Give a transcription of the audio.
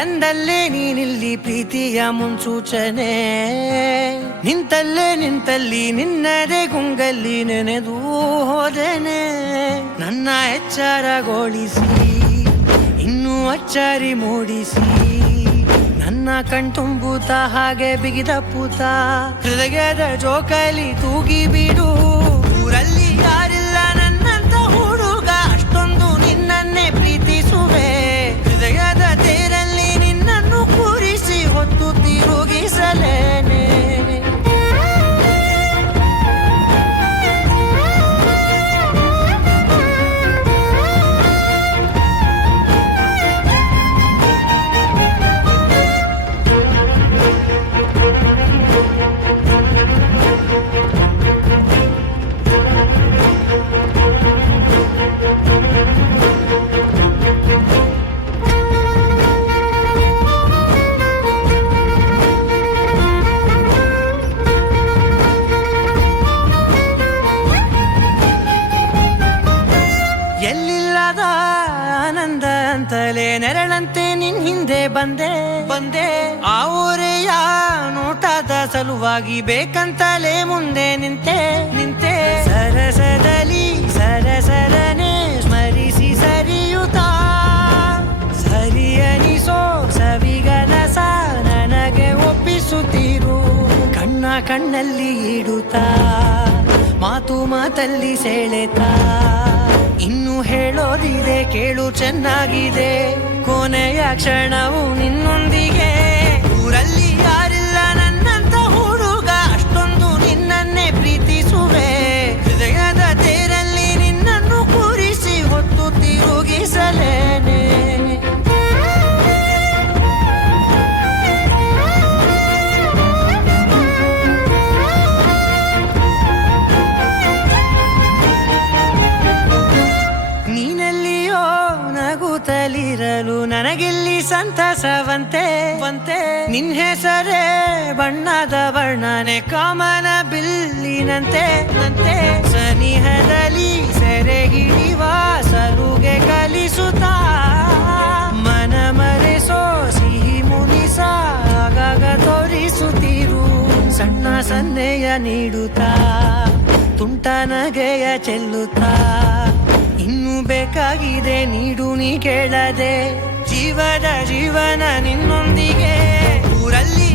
ತಂದಲ್ಲೇ ನೀನಿಲ್ಲಿ ಪ್ರೀತಿಯ ಮುನ್ಸೂಚನೆ, ನಿಂತಲ್ಲಿ ನಿನ್ನದೇ ಗುಂಗಲ್ಲಿ ನೆನೆದು ಹೋದೆನೆ. ನನ್ನ ಎಚ್ಚರಗೊಳಿಸಿ ಇನ್ನೂ ಅಚ್ಚರಿ ಮೂಡಿಸಿ, ನನ್ನ ಕಣ್ತುಂಬುತ್ತ ಹಾಗೆ ಬಿಗಿದ ಪೂತ ಹೃದಯದ ಜೋಕಾಲಿ ತೂಗಿ ಬಿಡು. ಊರಲ್ಲಿ ಯಾರಿಲ್ಲ ನನ್ನಂತ ಹುಡುಗ, ಅಷ್ಟೊಂದು ನಿನ್ನನ್ನೇ ಪ್ರೀತಿಸುವೆ. ಹೃದಯದ ತೇರಲ್ಲಿ ನಿನ್ನನ್ನು ಕೂರಿಸಿ ಹೊತ್ತು ತಿರುಗಿಸಲೇನೆ. ಎಲ್ಲಿಲ್ಲದ ಆನಂದ ಅಂತಲೇ ನೆರಳಂತೆ ನಿನ್ ಹಿಂದೆ ಬಂದೆ. ಆ ಊರೆಯ ನೋಟದ ಸಲುವಾಗಿ ಬೇಕಂತಲೇ ಮುಂದೆ ನಿಂತೆ. ಸರಸರನೆ ಸ್ಮರಿಸಿ ಸರಿಯುತ್ತಾ, ಸರಿಯನಿಸೋ ಸವಿಗನಸ ನನಗೆ ಒಪ್ಪಿಸುತ್ತೀರು. ಕಣ್ಣಲ್ಲಿ ಇಡುತ್ತಾ, ಮಾತಲ್ಲಿ ಸೆಳೆತಾ, ಇನ್ನು ಹೇಳೋದಿದೆ ಕೇಳು ಚೆನ್ನಾಗಿದೆ. ಕೊನೆಯ ಕ್ಷಣವು ನಿನ್ನೊಂದಿಗೆ. ಊರಲ್ಲಿ ಯಾರಿಲ್ಲ ನನ್ನಂತ ಹುಡುಗ, ಅಷ್ಟೊಂದು ನಿನ್ನನ್ನೇ ಪ್ರೀತಿಸುವೆ. ಹೃದಯದ ತೇರಲ್ಲಿ ನಿನ್ನನ್ನು ಕೂರಿಸಿ ಹೊತ್ತು ತಿರುಗಿಸಲೇನೆ. ನೀನೆಲ್ಲಿಯೋ ನಗುತ್ತಲಿರಲು ನನಗಿಲ್ಲಿ ಸಂತಸವಂತೆ. ನಿನ್ ಹೆಸರೇ ಬಣ್ಣದ ವರ್ಣನೆ ಕಾಮನ ಬಿಲ್ಲಿನಂತೆ. ಸನಿಹದಲ್ಲಿ ಸೆರೆ ಹಿಡಿಯುವ ಸಲುಗೆ ಕಲಿಸುತ್ತಾ, ಮನ ಮರೆಸೋ ಸಿಹಿ ಮುನಿಸ ಆಗಾಗ ತೋರಿಸುತ್ತೀರು. ಸಣ್ಣ ಸನ್ನೆಯ ನೀಡುತ್ತಾ, ತುಂಟ ನಗೆಯ ಚೆಲ್ಲುತ್ತಾ, ಇನ್ನು ಬೇಕಾಗಿದೆ ನೀಡು ನೀ ಕೇಳದೆ. ಜೀವನ ನಿನ್ನೊಂದಿಗೆ. ಊರಲ್ಲಿ